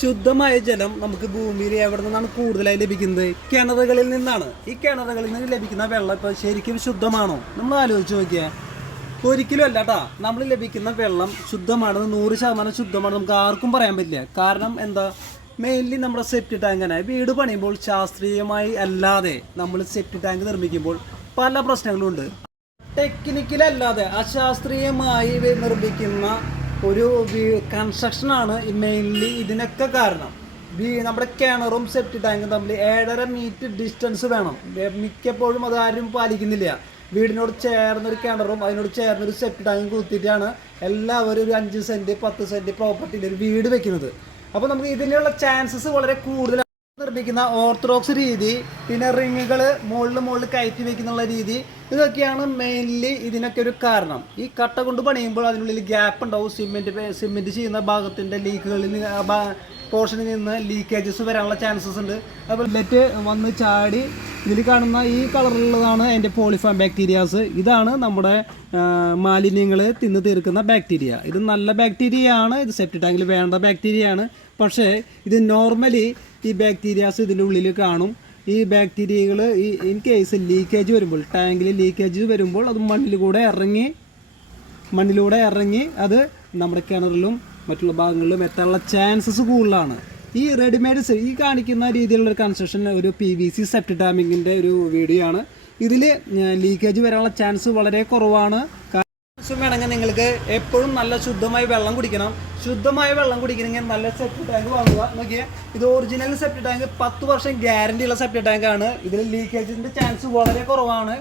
ശുദ്ധമായ ജലം നമുക്ക് ഭൂമിയിൽ എവിടെ നിന്നാണ് കൂടുതലായി ലഭിക്കുന്നത്? കിണറുകളിൽ നിന്നാണ്. ഈ കിണറുകളിൽ നിന്ന് ലഭിക്കുന്ന വെള്ളം ഇപ്പോൾ ശരിക്കും ശുദ്ധമാണോ? നമ്മൾ ആലോചിച്ച് നോക്കിയാൽ ഒരിക്കലും അല്ല കേട്ടാ. നമ്മൾ ലഭിക്കുന്ന വെള്ളം ശുദ്ധമാണെന്ന് 100% ശുദ്ധമാണ് നമുക്ക് ആർക്കും പറയാൻ പറ്റില്ല. കാരണം എന്താ, മെയിൻലി നമ്മുടെ സെപ്റ്റി ടാങ്കിനെ വീട് പണിയുമ്പോൾ ശാസ്ത്രീയമായി അല്ലാതെ നമ്മൾ സെപ്റ്റി ടാങ്ക് നിർമ്മിക്കുമ്പോൾ പല പ്രശ്നങ്ങളുണ്ട്. ടെക്നിക്കലല്ലാതെ അശാസ്ത്രീയമായി നിർമ്മിക്കുന്ന ഒരു കൺസ്ട്രക്ഷനാണ് മെയിൻലി ഇതിനൊക്കെ കാരണം. നമ്മുടെ കിണറും സെപ്റ്റി ടാങ്കും തമ്മിൽ 7.5 മീറ്റർ ഡിസ്റ്റൻസ് വേണം. മിക്കപ്പോഴും അത് ആരും പാലിക്കുന്നില്ല. വീടിനോട് ചേർന്നൊരു കിണറും അതിനോട് ചേർന്നൊരു സെപ്റ്റി ടാങ്കും കുത്തിയിട്ടാണ് എല്ലാവരും ഒരു 5 സെൻറ്റ് 10 സെൻറ്റ് പ്രോപ്പർട്ടിയിൽ ഒരു വീട് വെക്കുന്നത്. അപ്പോൾ നമുക്ക് ഇതിനുള്ള ചാൻസസ് വളരെ കൂടുതലാണ്. നിർമ്മിക്കുന്ന ഓർത്തഡോക്സ് രീതി, പിന്നെ റിങ്ങുകൾ മുകളിൽ കയറ്റി വെക്കുന്നുള്ള രീതി, ഇതൊക്കെയാണ് മെയിൻലി ഇതിനൊക്കെ ഒരു കാരണം. ഈ കട്ട കൊണ്ട് പണിയുമ്പോൾ അതിനുള്ളിൽ ഗ്യാപ്പ് ഉണ്ടാവും. സിമെൻറ്റ് ചെയ്യുന്ന ഭാഗത്തിൻ്റെ ലീക്കുകളിൽ പോർഷനിൽ നിന്ന് ലീക്കേജസ് വരാനുള്ള ചാൻസസ് ഉണ്ട്. അപ്പോൾ ലെറ്റ് വന്ന് ചാടി ഇതിൽ കാണുന്ന ഈ കളറിലുള്ളതാണ് അതിൻ്റെ പോളിഫോം ബാക്ടീരിയാസ്. ഇതാണ് നമ്മുടെ മാലിന്യങ്ങൾ തിന്ന് തീർക്കുന്ന ബാക്ടീരിയ. ഇത് നല്ല ബാക്ടീരിയ ആണ്. ഇത് സെപ്റ്റി ടാങ്കിൽ വേണ്ട ബാക്ടീരിയ ആണ്. പക്ഷേ ഇത് നോർമലി ഈ ബാക്ടീരിയാസ് ഇതിൻ്റെ ഉള്ളിൽ കാണും. ഈ ബാക്ടീരിയകൾ ഇൻ കേസ് ലീക്കേജ് വരുമ്പോൾ, ടാങ്കിൽ ലീക്കേജ് വരുമ്പോൾ അത് മണ്ണിലൂടെ ഇറങ്ങി അത് നമ്മുടെ കിണറിലും മറ്റുള്ള ഭാഗങ്ങളിലും എത്താനുള്ള ചാൻസസ് കൂടുതലാണ്. ഈ റെഡിമെയ്ഡ് ഈ കാണിക്കുന്ന രീതിയിലുള്ളൊരു കൺസ്ട്രക്ഷൻ ഒരു PVC സെപ്റ്റി ടാങ്കിൻ്റെ ഒരു വീഡിയോ ആണ്. ഇതിൽ ലീക്കേജ് വരാനുള്ള ചാൻസ് വളരെ കുറവാണ്. വേണമെങ്കിൽ നിങ്ങൾക്ക് എപ്പോഴും നല്ല ശുദ്ധമായ വെള്ളം കുടിക്കണം. ശുദ്ധമായ വെള്ളം കുടിക്കണമെങ്കിൽ നല്ല സെപ്റ്റി ടാങ്ക് വാങ്ങുക. നോക്കിയാൽ ഇത് ഒറിജിനൽ സെപ്റ്റി ടാങ്ക് 10 വർഷം ഗ്യാരണ്ടി ഉള്ള സെപ്റ്റി ടാങ്കാണ്. ഇതിൽ ലീക്കേജിൻ്റെ ചാൻസ് വളരെ കുറവാണ്.